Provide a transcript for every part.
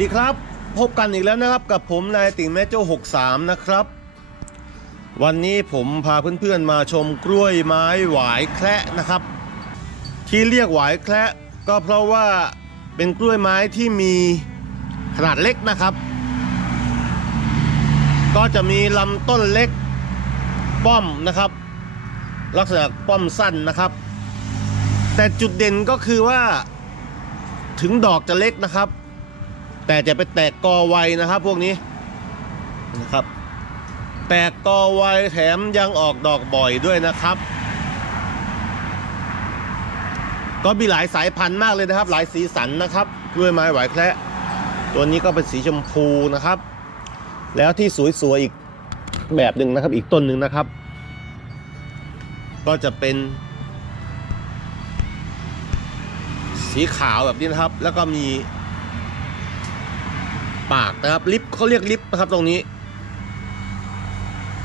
ดีครับพบกันอีกแล้วนะครับกับผมนายติ่งแม่โจ้63 นะครับ วันนี้ผมพาเพื่อนๆมาชมกล้วยไม้หวายแคระนะครับ ที่เรียกหวายแคระก็เพราะว่าเป็นกล้วยไม้ที่มีขนาดเล็กนะครับ ก็จะมีลำต้นเล็กป้อมนะครับ ลักษณะป้อมสั้นนะครับ แต่จุดเด่นก็คือว่าถึงดอกจะเล็กนะครับ แต่จะไปแตกกอไวนะครับ พวกนี้นะครับ แตกกอไวแถมยังออกดอกบ่อยด้วยนะครับ ก็มีหลายสายพันธุ์มากเลยนะครับ หลายสีสันนะครับกล้วยไม้ไหวแคระตัวนี้ก็เป็นสีชมพูนะครับ แล้วที่สวยๆอีกแบบหนึ่งนะครับ อีกต้นหนึ่งนะครับ ก็จะเป็น สีขาวแบบนี้นะครับ แล้วก็มี ปากนะครับ ลิปเขาเรียกลิปนะครับตรงนี้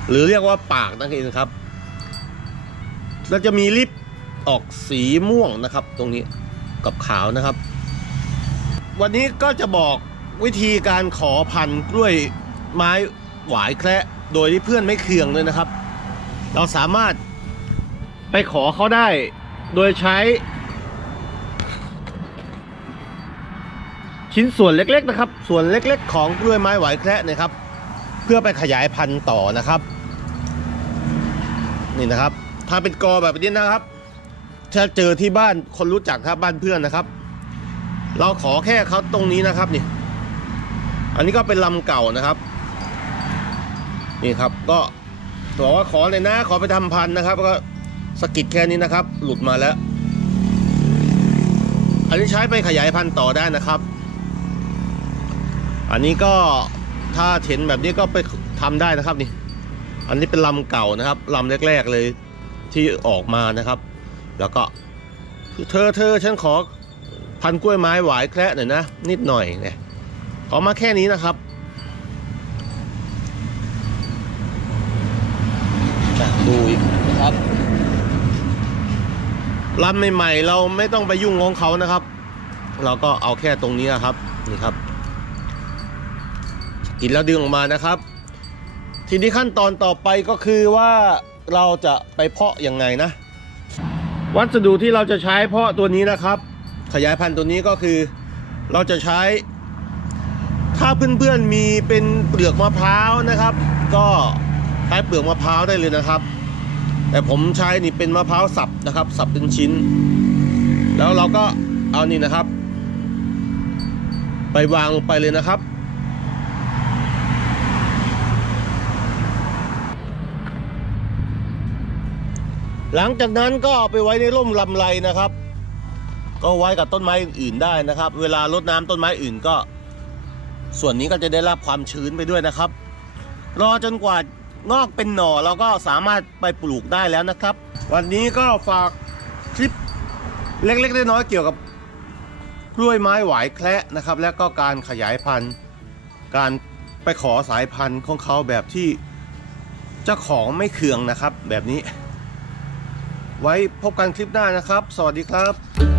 หรือเรียกว่าปากนั่นเองครับ แล้วจะมีลิปออกสีม่วงนะครับ ตรงนี้กับขาวนะครับ วันนี้ก็จะบอกวิธีการขอพันกล้วยไม้หวายแคระโดยที่เพื่อนไม่เคืองเลยนะครับ เราสามารถไปขอเขาได้โดยใช้ ชิ้นส่วนเล็กๆนะครับ ส่วนเล็กๆ ของกล้วยไม้ไหวแคระนะครับ เพื่อไปขยายพันธุ์ต่อนะครับ นี่นะครับถ้าเป็นกอแบบนี้นะครับ ถ้าเจอที่บ้านคนรู้จักครับบ้านเพื่อนนะครับ เราขอแค่เขาตรงนี้นะครับนี่ อันนี้ก็เป็นลำเก่านะครับ นี่ครับ ก็บอกว่าขอเลยนะขอไปทำพันธุ์นะครับก็สกิดแค่นี้นะครับ หลุดมาแล้ว อันนี้ใช้ไปขยายพันธุ์ต่อได้นะครับ อันนี้ก็ถ้าเห็นแบบนี้ก็ไปทำได้นะครับนี่ อันนี้เป็นลำเก่านะครับลำแรก ๆเลยที่ออกมานะครับ แล้วก็ เธอเธอฉันขอพันกล้วยไม้หวายแคระหน่อยนะนิดหน่อยเนี่ยขอมาแค่นี้นะครับดูอีกนะครับลำใหม่ๆเราไม่ต้องไปยุ่งของเขานะครับ เราก็เอาแค่ตรงนี้นะครับนี่ครับ กินแล้วดึงออกมานะครับ ทีนี้ขั้นตอนต่อไปก็คือว่าเราจะไปเพาะยังไงนะ วัสดุที่เราจะใช้เพาะตัวนี้นะครับ ขยายพันธุ์ตัวนี้ก็คือ เราจะใช้ ถ้าเพื่อนๆมีเป็นเปลือกมะพร้าวนะครับ ก็ใช้เปลือกมะพร้าวได้เลยนะครับ แต่ผมใช้นี่เป็นมะพร้าวสับนะครับ สับเป็นชิ้น แล้วเราก็เอานี่นะครับ ไปวางลงไปเลยนะครับ หลังจากนั้นก็เอาไปไว้ในร่มลำไรนะครับ ก็ไว้กับต้นไม้อื่นๆได้นะครับ เวลารดน้ำต้นไม้อื่นก็ ส่วนนี้ก็จะได้รับความชื้นไปด้วยนะครับ รอจนกว่างอกเป็นหน่อเราก็สามารถไปปลูกได้แล้วนะครับ วันนี้ก็ฝากคลิปเล็กๆน้อยๆเกี่ยวกับกล้วยไม้หวายแคระนะครับ และก็การขยายพันธุ์ การไปขอสายพันธุ์ของเขาแบบที่เจ้าของไม่เคืองนะครับ แบบนี้ ไว้พบกันคลิปหน้านะครับ สวัสดีครับ